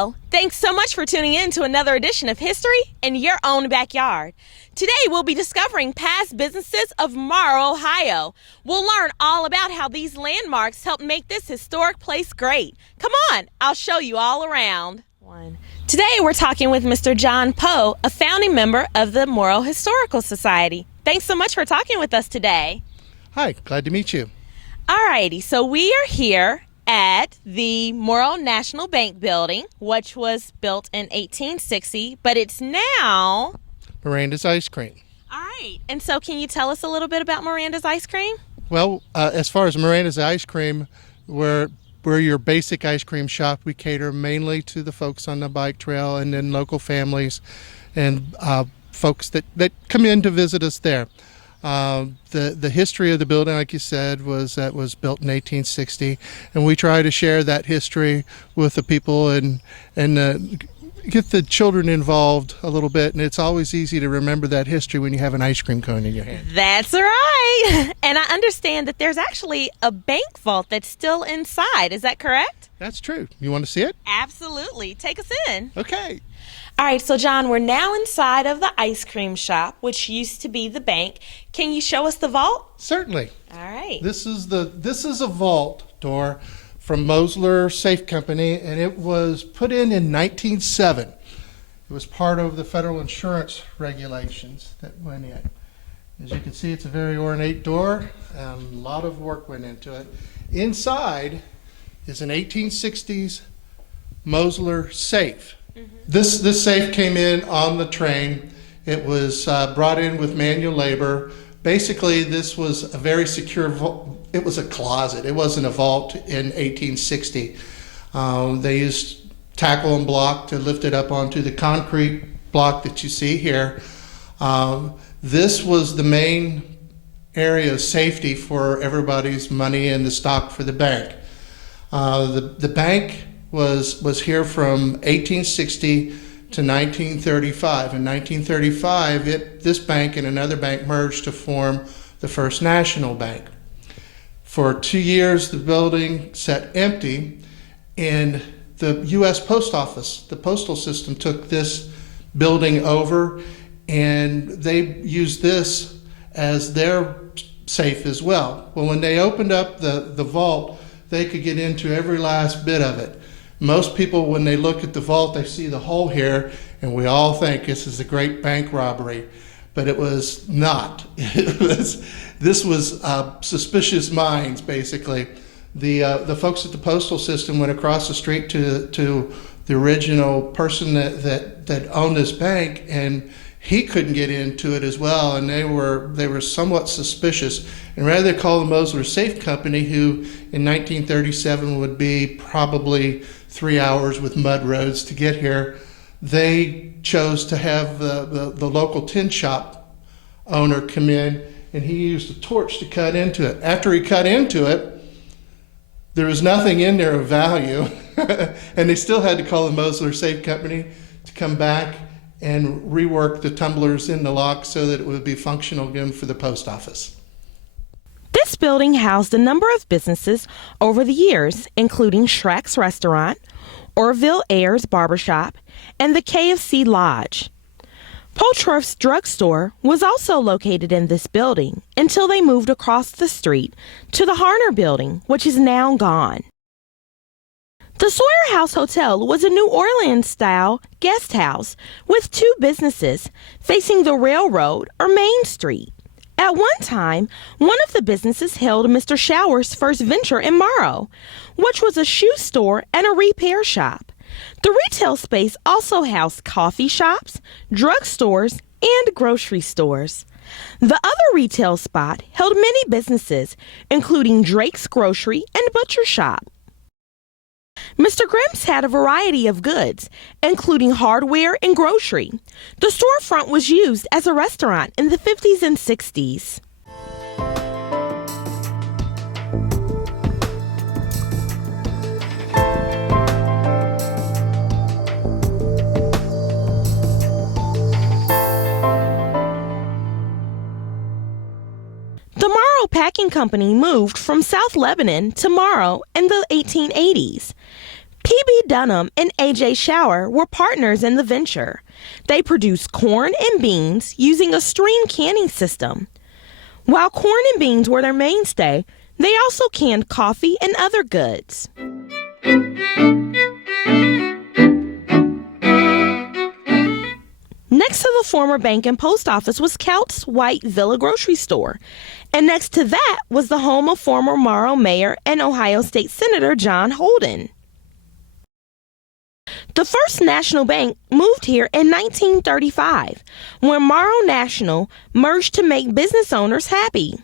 Hello! Thanks so much for tuning in to another edition of History in Your Own Backyard. Today we'll be discovering past businesses of Morrow, Ohio. We'll learn all about how these landmarks help make this historic place great. Come on, I'll show you all around. Today we're talking with Mr. John Poe, a founding member of the Morrow Historical Society. Thanks so much for talking with us today. Hi, glad to meet you. Alrighty, so we are here at the Morrow National Bank Building, which was built in 1860, but it's now Miranda's Ice Cream. All right, and so can you tell us a little bit about Miranda's Ice Cream? Well, as far as Miranda's Ice Cream, we're your basic ice cream shop. We cater mainly to the folks on the bike trail and then local families and folks that come in to visit us there. The history of the building, like you said, was built in 1860, and we try to share that history with the people and get the children involved a little bit. And it's always easy to remember that history when you have an ice cream cone in your hand. That's right. And I understand that there's actually a bank vault that's still inside. Is that correct? That's true. You want to see it? Absolutely. Take us in. Okay. All right, so John, we're now inside of the ice cream shop, which used to be the bank. Can you show us the vault? Certainly. All right. This is a vault door from Mosler Safe Company, and it was put in 1907. It was part of the federal insurance regulations that went in. As you can see, it's a very ornate door. A lot of work went into it. Inside is an 1860s Mosler Safe. This safe came in on the train. It was brought in with manual labor. Basically, this was a very secure vault. It was a closet. It wasn't a vault in 1860. They used tackle and block to lift it up onto the concrete block that you see here. This was the main area of safety for everybody's money and the stock for the bank. The bank was here from 1860 to 1935. In 1935, this bank and another bank merged to form the First National Bank. For 2 years, the building sat empty, and the U.S. Post Office, the postal system, took this building over, and they used this as their safe as well. Well, when they opened up the vault, they could get into every last bit of it. Most people, when they look at the vault, they see the hole here, and we all think this is a great bank robbery, but it was not. This was suspicious minds, basically. The folks at the postal system went across the street to the original person that owned this bank, and he couldn't get into it as well, and they were somewhat suspicious. And rather than call the Mosler Safe Company, who in 1937 would be probably 3 hours with mud roads to get here, they chose to have the local tin shop owner come in, and he used a torch to cut into it. After he cut into it, there was nothing in there of value, and they still had to call the Mosler Safe Company to come back and rework the tumblers in the lock so that it would be functional again for the post office. This building housed a number of businesses over the years, including Shrack's Restaurant, Orvile Ayers Barber Shop, and the KFC Lodge. Poltroff's Drugstore was also located in this building until they moved across the street to the Harner Building, which is now gone. The Sawyer House Hotel was a New Orleans-style guest house with two businesses facing the railroad or Main Street. At one time, one of the businesses held Mr. Shower's first venture in Morrow, which was a shoe store and a repair shop. The retail space also housed coffee shops, drugstores, and grocery stores. The other retail spot held many businesses, including Drake's Grocery and Butcher Shop. Mr. Grimm's had a variety of goods, including hardware and grocery. The storefront was used as a restaurant in the 50s and 60s. The Morrow Packing Company moved from South Lebanon to Morrow in the 1880s. P.B. Dunham and A.J. Shower were partners in the venture. They produced corn and beans using a stream canning system. While corn and beans were their mainstay, they also canned coffee and other goods. Next to the former bank and post office was Count's White Villa grocery store, and next to that was the home of former Morrow Mayor and Ohio State Senator John Holden. The First National Bank moved here in 1935, when Morrow National merged to make business owners happy.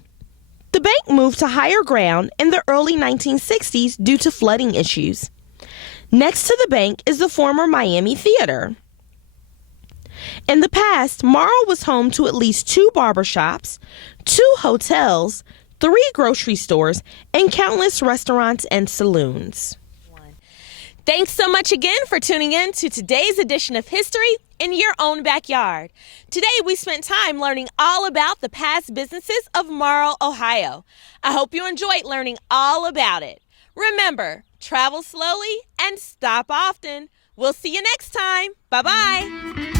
The bank moved to higher ground in the early 1960s due to flooding issues. Next to the bank is the former Miami Theater. In the past, Morrow was home to at least 2 barbershops, 2 hotels, 3 grocery stores, and countless restaurants and saloons. Thanks so much again for tuning in to today's edition of History in Your Own Backyard. Today we spent time learning all about the past businesses of Morrow, Ohio. I hope you enjoyed learning all about it. Remember, travel slowly and stop often. We'll see you next time. Bye-bye.